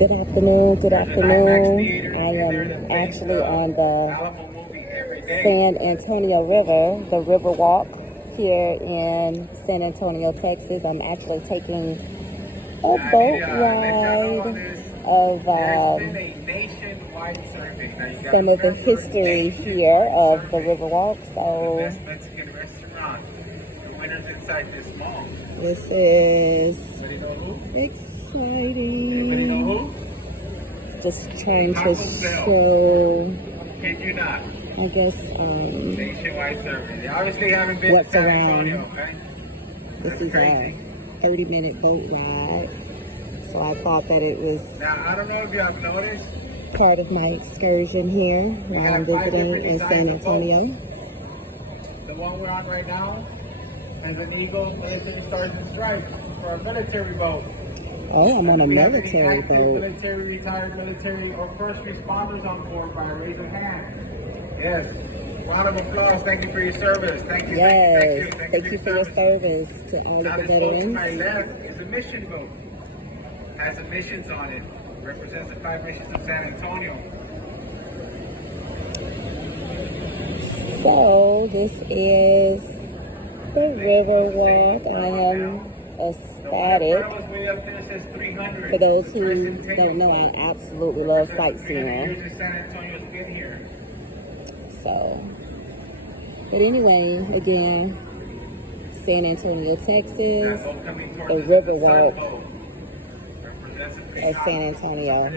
Good afternoon. Good afternoon. I am actually on the San Antonio River, the River Walk here in San Antonio, Texas. I'm actually taking a boat ride of some of the history here of the River Walk. So this is exciting. Just trying to show, I guess, what's around. This is a 30-minute boat ride, so I thought that it was part of my excursion here while I'm visiting in San Antonio. The one we're on right now is an Eagle Military Stars and Stripes for a military boat. Oh, I'm on a military boat. Military, retired military, or first responders on board by a raise of hand. Yes. Round of applause. Thank you for your service. Thank you. Yes. Thank you for your service to all of the This boat to veterans. my left is a mission boat. Has emissions on it. Represents the 5 missions of San Antonio. So this is the River Walk. I am ecstatic. For those who don't know, I absolutely love sightseeing. So, but anyway, again, San Antonio, Texas, the River Walk of San Antonio.